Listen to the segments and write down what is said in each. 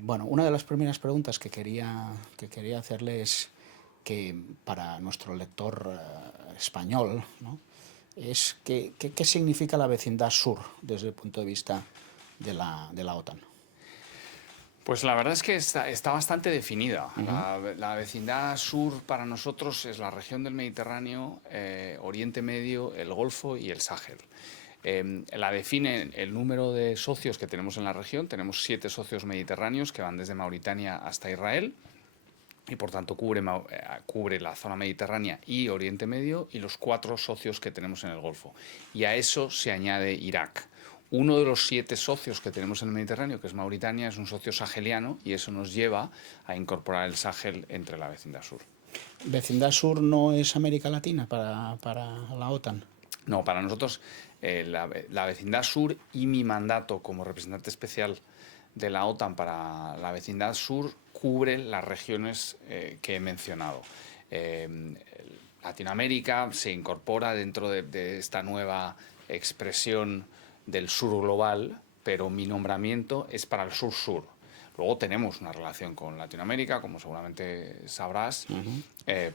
Bueno, una de las primeras preguntas que quería hacerle es que para nuestro lector español, ¿no? Es qué significa la vecindad sur desde el punto de vista de la OTAN. Pues la verdad es que está bastante definida. La vecindad sur para nosotros es la región del Mediterráneo, Oriente Medio, el Golfo y el Sáhel. La define el número de socios que tenemos en la región. Tenemos 7 socios mediterráneos que van desde Mauritania hasta Israel y por tanto cubre la zona mediterránea y Oriente Medio, y los 4 socios que tenemos en el Golfo. Y a eso se añade Irak. Uno de los 7 socios que tenemos en el Mediterráneo, que es Mauritania, es un socio saheliano, y eso nos lleva a incorporar el Sahel entre la vecindad sur. ¿Vecindad sur no es América Latina para la OTAN? No, para nosotros la vecindad sur y mi mandato como representante especial de la OTAN para la vecindad sur cubre las regiones que he mencionado. Latinoamérica se incorpora dentro de esta nueva expresión del sur global, pero mi nombramiento es para el sur-sur. Luego tenemos una relación con Latinoamérica, como seguramente sabrás,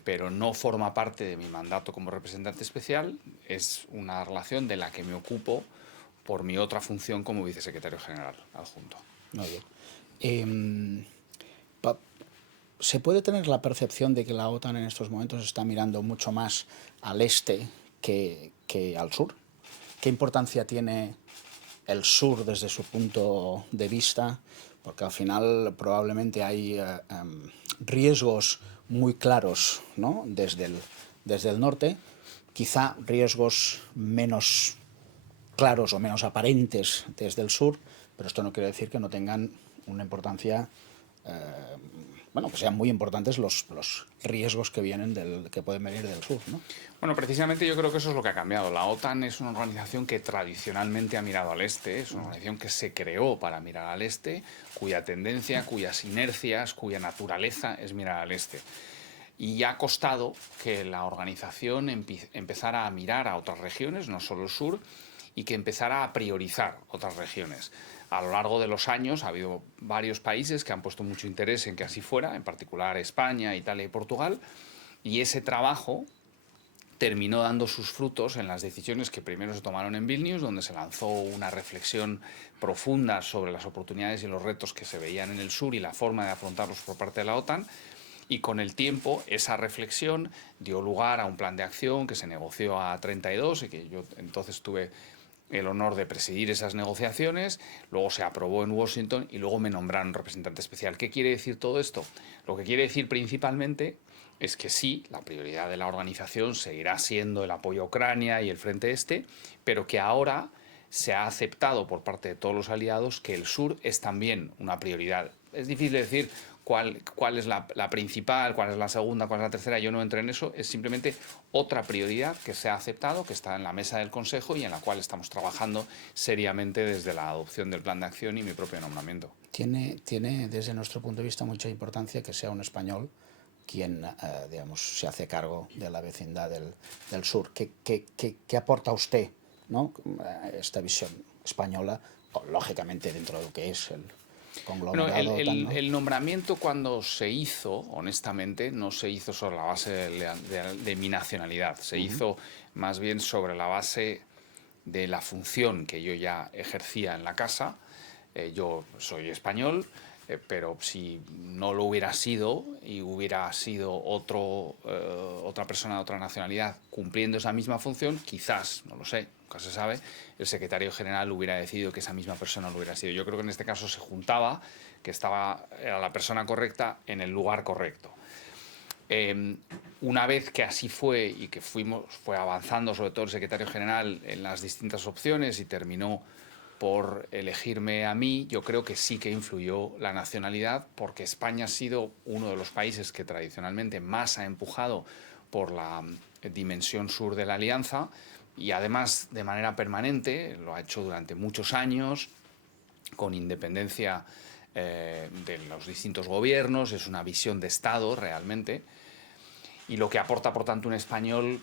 pero no forma parte de mi mandato como representante especial. Es una relación de la que me ocupo por mi otra función como vicesecretario general adjunto. Muy bien. Eh, pa- ¿Se puede tener la percepción de que la OTAN en estos momentos está mirando mucho más al este que al sur? ¿Qué importancia tiene el sur desde su punto de vista? Porque al final probablemente hay riesgos muy claros, ¿no? desde el norte, quizá riesgos menos claros o menos aparentes desde el sur, pero esto no quiere decir que no tengan una importancia, bueno, que sean muy importantes los riesgos que pueden venir del sur, ¿no? Bueno, precisamente yo creo que eso es lo que ha cambiado. La OTAN es una organización que tradicionalmente ha mirado al este, es una organización que se creó para mirar al este, cuya tendencia, cuyas inercias, cuya naturaleza es mirar al este. Y ha costado que la organización empezara a mirar a otras regiones, no solo el sur, y que empezara a priorizar otras regiones. A lo largo de los años ha habido varios países que han puesto mucho interés en que así fuera, en particular España, Italia y Portugal, y ese trabajo terminó dando sus frutos en las decisiones que primero se tomaron en Vilnius, donde se lanzó una reflexión profunda sobre las oportunidades y los retos que se veían en el sur y la forma de afrontarlos por parte de la OTAN. Y con el tiempo esa reflexión dio lugar a un plan de acción que se negoció a 32 y que yo entonces tuve el honor de presidir esas negociaciones. Luego se aprobó en Washington y luego me nombraron representante especial. ¿Qué quiere decir todo esto? Lo que quiere decir principalmente es que sí, la prioridad de la organización seguirá siendo el apoyo a Ucrania y el Frente Este, pero que ahora se ha aceptado por parte de todos los aliados que el sur es también una prioridad. Es difícil decir cuál es la principal, cuál es la segunda, cuál es la tercera. Yo no entré en eso. Es simplemente otra prioridad que se ha aceptado, que está en la mesa del Consejo y en la cual estamos trabajando seriamente desde la adopción del plan de acción y mi propio nombramiento. Tiene desde nuestro punto de vista mucha importancia que sea un español quien, digamos, se hace cargo de la vecindad del sur. ¿Qué aporta usted, ¿no? Esta visión española, lógicamente dentro de lo que es el Bueno, conglomerado OTAN, ¿no? el nombramiento cuando se hizo, honestamente, no se hizo sobre la base de mi nacionalidad, se hizo más bien sobre la base de la función que yo ya ejercía en la casa. Yo soy español, pero si no lo hubiera sido y hubiera sido otra persona de otra nacionalidad cumpliendo esa misma función, quizás, no lo sé, nunca se sabe, el secretario general hubiera decidido que esa misma persona lo hubiera sido. Yo creo que en este caso se juntaba, era la persona correcta en el lugar correcto. Una vez que así fue y que fue avanzando sobre todo el secretario general en las distintas opciones y terminó por elegirme a mí, yo creo que sí que influyó la nacionalidad, porque España ha sido uno de los países que tradicionalmente más ha empujado por la dimensión sur de la alianza, y además de manera permanente, lo ha hecho durante muchos años, con independencia de los distintos gobiernos. Es una visión de Estado realmente, y lo que aporta por tanto un español,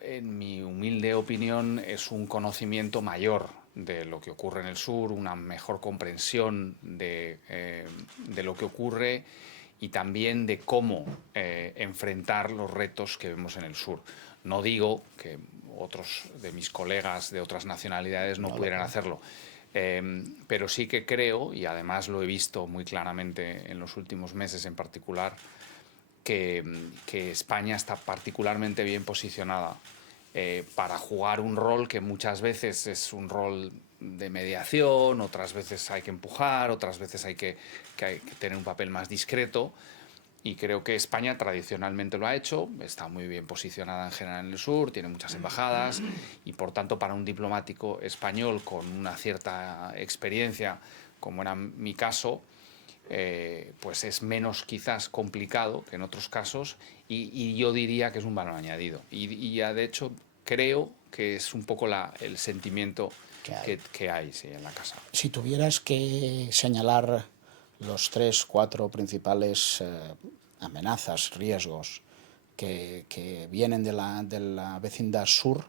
en mi humilde opinión, es un conocimiento mayor de lo que ocurre en el sur, una mejor comprensión de lo que ocurre y también de cómo enfrentar los retos que vemos en el sur. No digo que otros de mis colegas de otras nacionalidades no pudieran hacerlo, pero sí que creo, y además lo he visto muy claramente en los últimos meses en particular, que España está particularmente bien posicionada para jugar un rol que muchas veces es un rol de mediación, otras veces hay que empujar, otras veces hay que tener un papel más discreto. Y creo que España tradicionalmente lo ha hecho, está muy bien posicionada en general en el sur, tiene muchas embajadas y por tanto para un diplomático español con una cierta experiencia, como era mi caso, pues es menos quizás complicado que en otros casos y yo diría que es un valor añadido. Y ya de hecho creo que es un poco el sentimiento que hay sí, en la casa. Si tuvieras que señalar los 3, 4 principales amenazas, riesgos que vienen de la vecindad sur,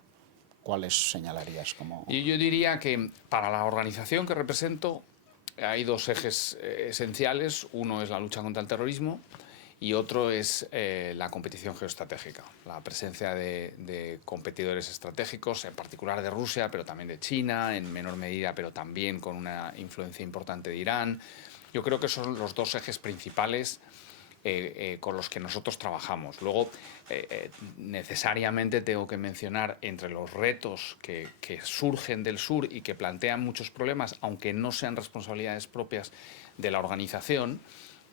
¿cuáles señalarías como? Y yo diría que para la organización que represento hay dos ejes esenciales. Uno es la lucha contra el terrorismo y otro es la competición geoestratégica, la presencia de competidores estratégicos, en particular de Rusia, pero también de China, en menor medida, pero también con una influencia importante de Irán. Yo creo que son los dos ejes principales con los que nosotros trabajamos. Luego, necesariamente tengo que mencionar entre los retos que surgen del sur y que plantean muchos problemas, aunque no sean responsabilidades propias de la organización,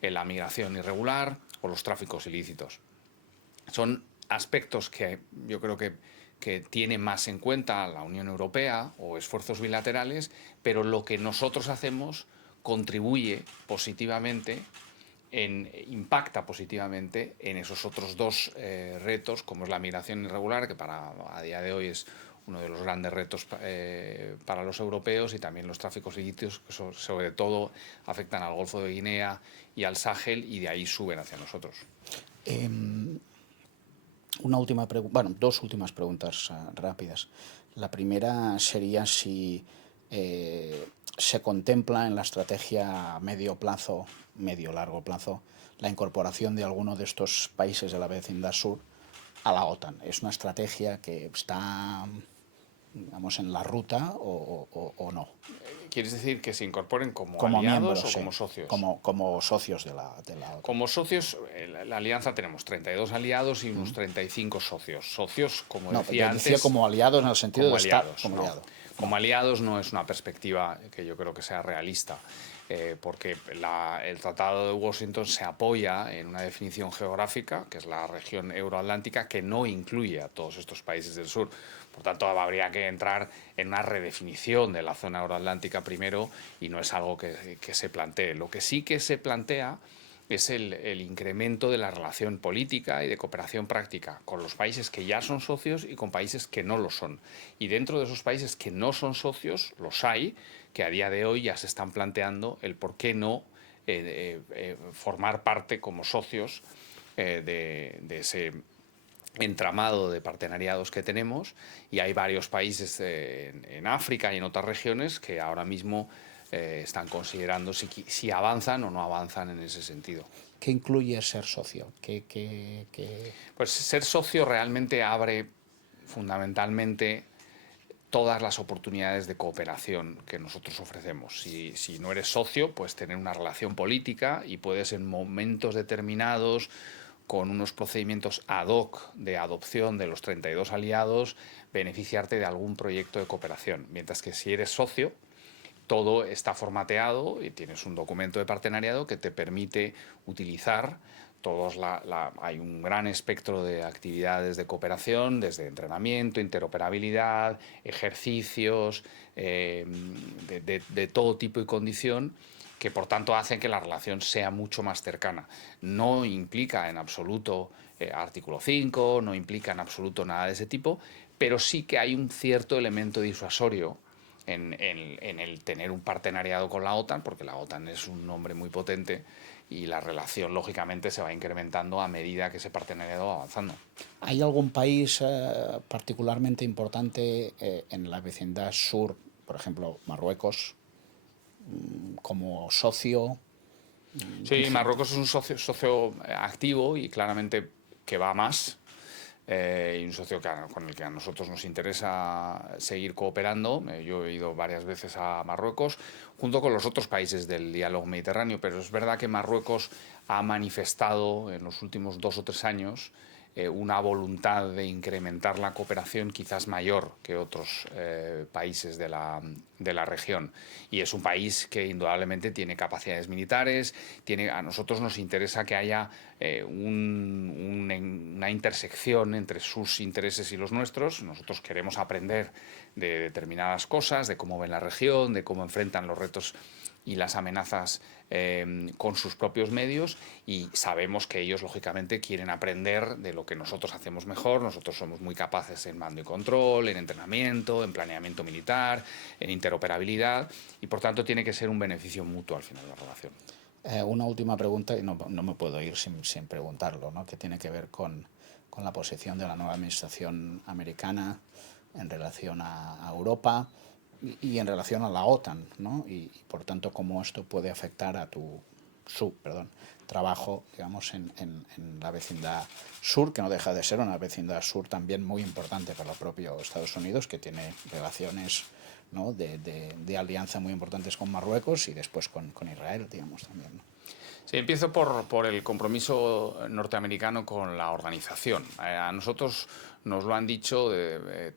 la migración irregular o los tráficos ilícitos. Son aspectos que yo creo que tiene más en cuenta la Unión Europea o esfuerzos bilaterales, pero lo que nosotros hacemos contribuye positivamente, impacta positivamente en esos otros dos retos, como es la migración irregular, que a día de hoy es uno de los grandes retos para los europeos, y también los tráficos ilícitos, que sobre todo afectan al Golfo de Guinea y al Sahel, y de ahí suben hacia nosotros. Una última bueno, dos últimas preguntas rápidas. La primera sería si se contempla en la estrategia medio-largo plazo, la incorporación de alguno de estos países de la vecindad sur a la OTAN. ¿Es una estrategia que está, digamos, en la ruta o no? ¿Quieres decir que se incorporen como aliados miembros, o sí, como socios? Como socios de la OTAN. Como socios, la alianza tenemos 32 aliados y unos 35 socios. Socios, como decía antes... decía como aliados en el sentido como de aliados, estar como aliado. Como aliados no es una perspectiva que yo creo que sea realista, porque el Tratado de Washington se apoya en una definición geográfica, que es la región euroatlántica, que no incluye a todos estos países del sur. Por tanto, habría que entrar en una redefinición de la zona euroatlántica primero, y no es algo que se plantee. Lo que sí que se plantea es el incremento de la relación política y de cooperación práctica con los países que ya son socios y con países que no lo son. Y dentro de esos países que no son socios, los hay, que a día de hoy ya se están planteando el por qué no formar parte como socios de ese entramado de partenariados que tenemos, y hay varios países en África y en otras regiones que ahora mismo están considerando si avanzan o no avanzan en ese sentido. ¿Qué incluye ser socio? Pues ser socio realmente abre fundamentalmente todas las oportunidades de cooperación que nosotros ofrecemos. Si no eres socio, puedes tener una relación política y puedes en momentos determinados, con unos procedimientos ad hoc de adopción de los 32 aliados, beneficiarte de algún proyecto de cooperación. Mientras que si eres socio, todo está formateado y tienes un documento de partenariado que te permite utilizar hay un gran espectro de actividades de cooperación, desde entrenamiento, interoperabilidad, ejercicios, de todo tipo y condición, que por tanto hacen que la relación sea mucho más cercana. No implica en absoluto artículo 5, no implica en absoluto nada de ese tipo, pero sí que hay un cierto elemento disuasorio en el tener un partenariado con la OTAN, porque la OTAN es un nombre muy potente y la relación lógicamente se va incrementando a medida que ese partenariado va avanzando. ¿Hay algún país particularmente importante en la vecindad sur por ejemplo, Marruecos, como socio. Sí, Marruecos es un socio activo y claramente que va a más. Y un socio con el que a nosotros nos interesa seguir cooperando. Yo he ido varias veces a Marruecos, junto con los otros países del diálogo mediterráneo, pero es verdad que Marruecos ha manifestado en los últimos 2 o 3 años una voluntad de incrementar la cooperación quizás mayor que otros países de la región. Y es un país que indudablemente tiene capacidades militares, a nosotros nos interesa que haya una intersección entre sus intereses y los nuestros. Nosotros queremos aprender de determinadas cosas, de cómo ven la región, de cómo enfrentan los retos y las amenazas con sus propios medios, y sabemos que ellos lógicamente quieren aprender de lo que nosotros hacemos mejor. Nosotros somos muy capaces en mando y control, en entrenamiento, en planeamiento militar, en interoperabilidad, y por tanto tiene que ser un beneficio mutuo al final de la relación. Una última pregunta, y no me puedo ir sin preguntarlo, ¿no? Que tiene que ver con la posición de la nueva administración americana en relación a Europa y en relación a la OTAN, ¿no? Y por tanto, cómo esto puede afectar a su trabajo, digamos, en la vecindad sur, que no deja de ser una vecindad sur también muy importante para el propio Estados Unidos, que tiene relaciones, ¿no?, de alianza muy importantes con Marruecos y después con Israel, digamos, también, ¿no? Sí, empiezo por el compromiso norteamericano con la organización. A nosotros nos lo han dicho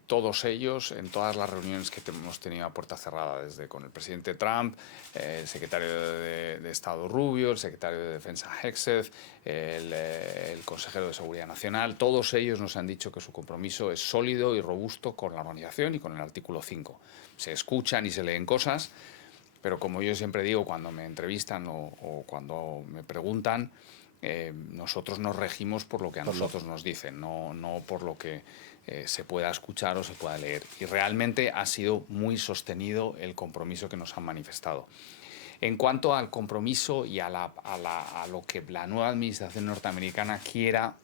todos ellos en todas las reuniones que hemos tenido a puerta cerrada, desde con el presidente Trump, el secretario de Estado Rubio, el secretario de Defensa Hegseth, el consejero de Seguridad Nacional. Todos ellos nos han dicho que su compromiso es sólido y robusto con la organización y con el artículo 5. Se escuchan y se leen cosas, pero como yo siempre digo cuando me entrevistan o cuando me preguntan, nosotros nos regimos por lo que a nosotros nos dicen, no por lo que se pueda escuchar o se pueda leer. Y realmente ha sido muy sostenido el compromiso que nos han manifestado. En cuanto al compromiso y a lo que la nueva administración norteamericana quiera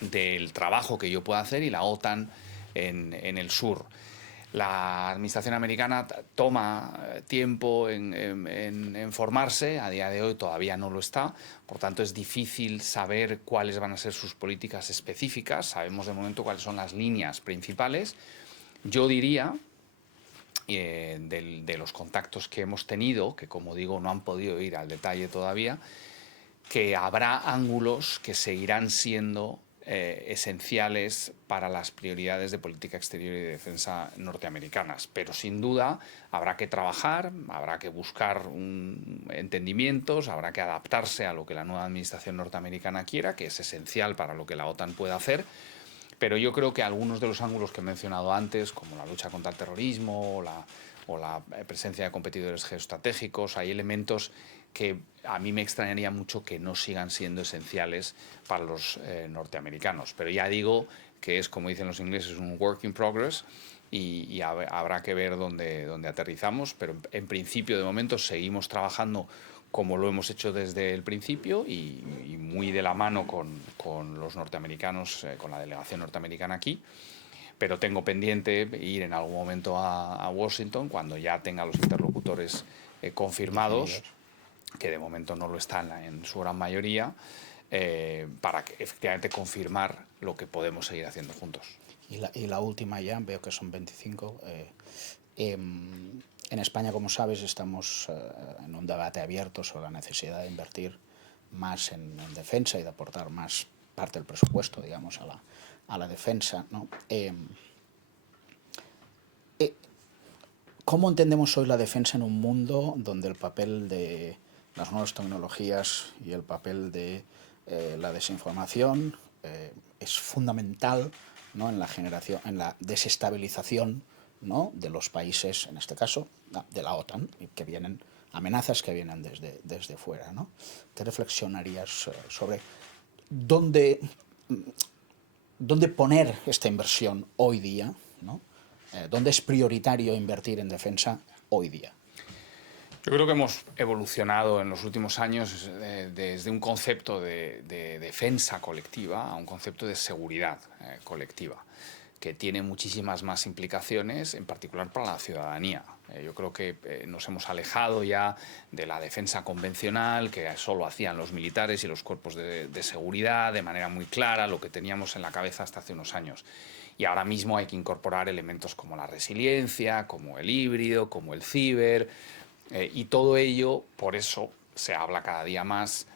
del trabajo que yo pueda hacer y la OTAN en el sur. La administración americana toma tiempo en formarse, a día de hoy todavía no lo está, por tanto es difícil saber cuáles van a ser sus políticas específicas. Sabemos de momento cuáles son las líneas principales. Yo diría, de los contactos que hemos tenido, que como digo no han podido ir al detalle todavía, que habrá ángulos que seguirán siendo esenciales para las prioridades de política exterior y de defensa norteamericanas. Pero sin duda habrá que trabajar, habrá que buscar entendimientos, habrá que adaptarse a lo que la nueva administración norteamericana quiera, que es esencial para lo que la OTAN pueda hacer. Pero yo creo que algunos de los ángulos que he mencionado antes, como la lucha contra el terrorismo o la presencia de competidores geoestratégicos, hay elementos que a mí me extrañaría mucho que no sigan siendo esenciales para los norteamericanos. Pero ya digo que es, como dicen los ingleses, un work in progress, y habrá que ver dónde aterrizamos, pero en principio de momento seguimos trabajando como lo hemos hecho desde el principio y muy de la mano con los norteamericanos, con la delegación norteamericana aquí. Pero tengo pendiente ir en algún momento a Washington cuando ya tenga los interlocutores confirmados, que de momento no lo están en su gran mayoría, para efectivamente confirmar lo que podemos seguir haciendo juntos. Y la última ya, veo que son 25. En España, como sabes, estamos en un debate abierto sobre la necesidad de invertir más en defensa y de aportar más parte del presupuesto, digamos, a la defensa, ¿no? ¿Cómo entendemos hoy la defensa en un mundo donde el papel de las nuevas tecnologías y el papel de la desinformación es fundamental, ¿no?, en la generación, en la desestabilización, ¿no?, de los países, en este caso de la OTAN, que vienen amenazas que vienen desde fuera, ¿no? ¿Qué reflexionarías sobre dónde poner esta inversión hoy día, ¿no? ¿Dónde es prioritario invertir en defensa hoy día? Yo creo que hemos evolucionado en los últimos años desde un concepto de defensa colectiva a un concepto de seguridad colectiva. que tiene muchísimas más implicaciones, en particular para la ciudadanía. Yo creo que nos hemos alejado ya de la defensa convencional, que solo hacían los militares y los cuerpos de seguridad, de manera muy clara, lo que teníamos en la cabeza hasta hace unos años. Y ahora mismo hay que incorporar elementos como la resiliencia, como el híbrido, como el ciber, y todo ello, por eso se habla cada día más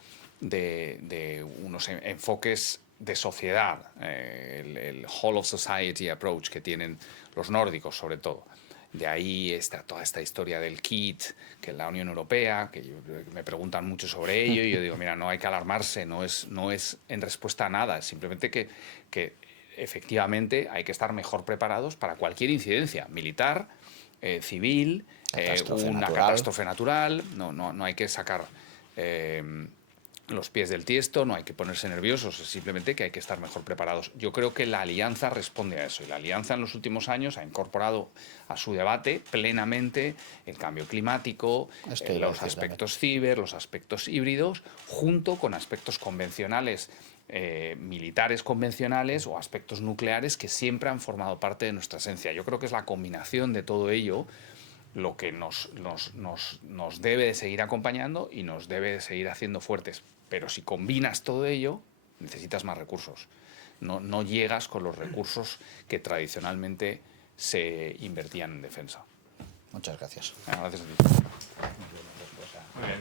de unos enfoques de sociedad, el whole of society approach que tienen los nórdicos sobre todo. De ahí está toda esta historia del kit, que es la Unión Europea, me preguntan mucho sobre ello, y yo digo, mira, no hay que alarmarse, no es en respuesta a nada, es simplemente que efectivamente hay que estar mejor preparados para cualquier incidencia, militar, civil, una catástrofe natural, no hay que sacar los pies del tiesto, no hay que ponerse nerviosos, es simplemente que hay que estar mejor preparados. Yo creo que la Alianza responde a eso, y la Alianza en los últimos años ha incorporado a su debate plenamente el cambio climático, los aspectos ciber, los aspectos híbridos, junto con aspectos convencionales, militares convencionales o aspectos nucleares que siempre han formado parte de nuestra esencia. Yo creo que es la combinación de todo ello lo que nos debe de seguir acompañando y nos debe de seguir haciendo fuertes. Pero si combinas todo ello, necesitas más recursos. No llegas con los recursos que tradicionalmente se invertían en defensa. Muchas gracias. Gracias a ti. Muy bien.